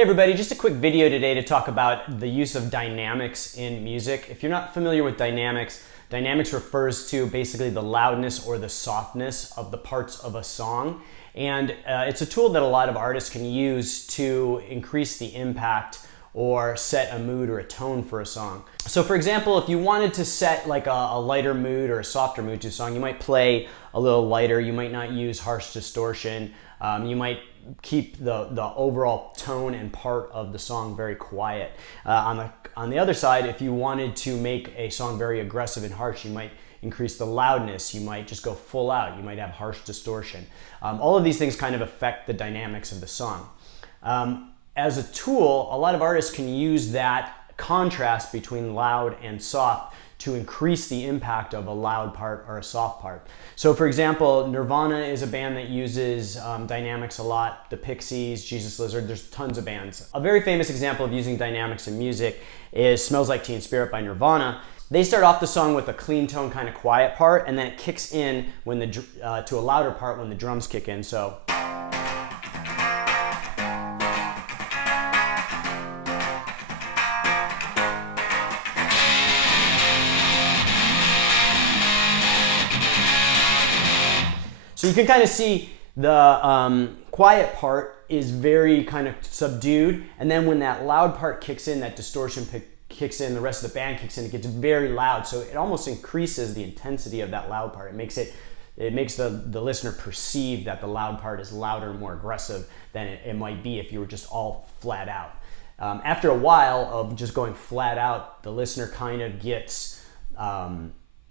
Hey everybody, just a quick video today to talk about the use of dynamics in music. If you're not familiar with dynamics, dynamics refers to basically the loudness or the softness of the parts of a song. And it's a tool that a lot of artists can use to increase the impact or set a mood or a tone for a song. So for example, if you wanted to set like a lighter mood or a softer mood to a song, you might play a little lighter, you might not use harsh distortion, you might keep the overall tone and part of the song very quiet. On the other side, if you wanted to make a song very aggressive and harsh, you might increase the loudness, you might just go full out, you might have harsh distortion. All of these things kind of affect the dynamics of the song. As a tool, a lot of artists can use that contrast between loud and soft to increase the impact of a loud part or a soft part. So for example, Nirvana is a band that uses dynamics a lot, the Pixies, Jesus Lizard, there's tons of bands. A very famous example of using dynamics in music is Smells Like Teen Spirit by Nirvana. They start off the song with a clean tone, kind of quiet part, and then it kicks in when to a louder part when the drums kick in. So. So you can kind of see the quiet part is very kind of subdued, and then when that loud part kicks in, that distortion kicks in, the rest of the band kicks in, it gets very loud. So it almost increases the intensity of that loud part. It makes the listener perceive that the loud part is louder, more aggressive than it might be if you were just all flat out. After a while of just going flat out, the listener kind of gets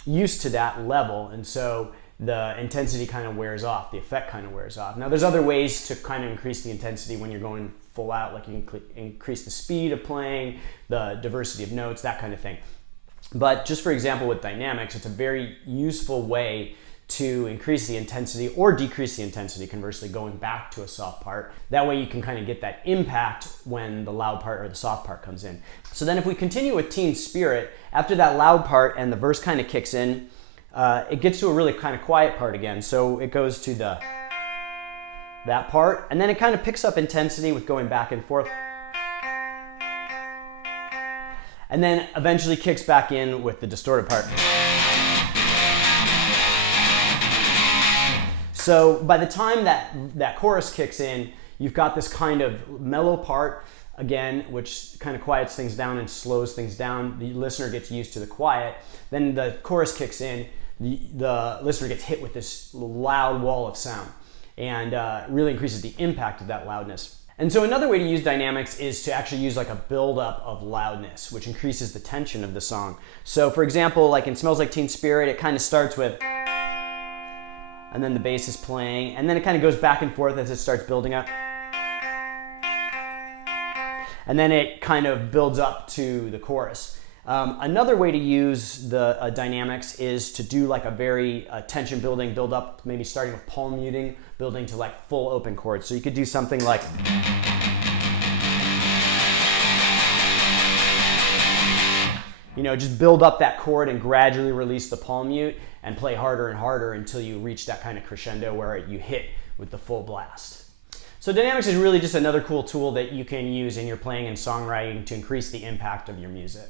used to that level, and so the intensity kind of wears off, the effect kind of wears off. Now there's other ways to kind of increase the intensity when you're going full out, like you can increase the speed of playing, the diversity of notes, that kind of thing. But just for example with dynamics, it's a very useful way to increase the intensity or decrease the intensity, conversely going back to a soft part. That way you can kind of get that impact when the loud part or the soft part comes in. So then if we continue with Teen Spirit, after that loud part and the verse kind of kicks in, it gets to a really kind of quiet part again. So it goes to that part, and then it kind of picks up intensity with going back and forth. And then eventually kicks back in with the distorted part. So by the time that chorus kicks in, you've got this kind of mellow part again, which kind of quiets things down and slows things down. The listener gets used to the quiet. Then the chorus kicks in, the listener gets hit with this loud wall of sound, and really increases the impact of that loudness. And so another way to use dynamics is to actually use like a buildup of loudness, which increases the tension of the song. So for example, like in Smells Like Teen Spirit, it kind of starts with, and then the bass is playing, and then it kind of goes back and forth as it starts building up. And then it kind of builds up to the chorus. Another way to use the dynamics is to do like a very tension building build up, maybe starting with palm muting, building to like full open chords. So you could do something like, just build up that chord and gradually release the palm mute and play harder and harder until you reach that kind of crescendo where you hit with the full blast. So dynamics is really just another cool tool that you can use in your playing and songwriting to increase the impact of your music.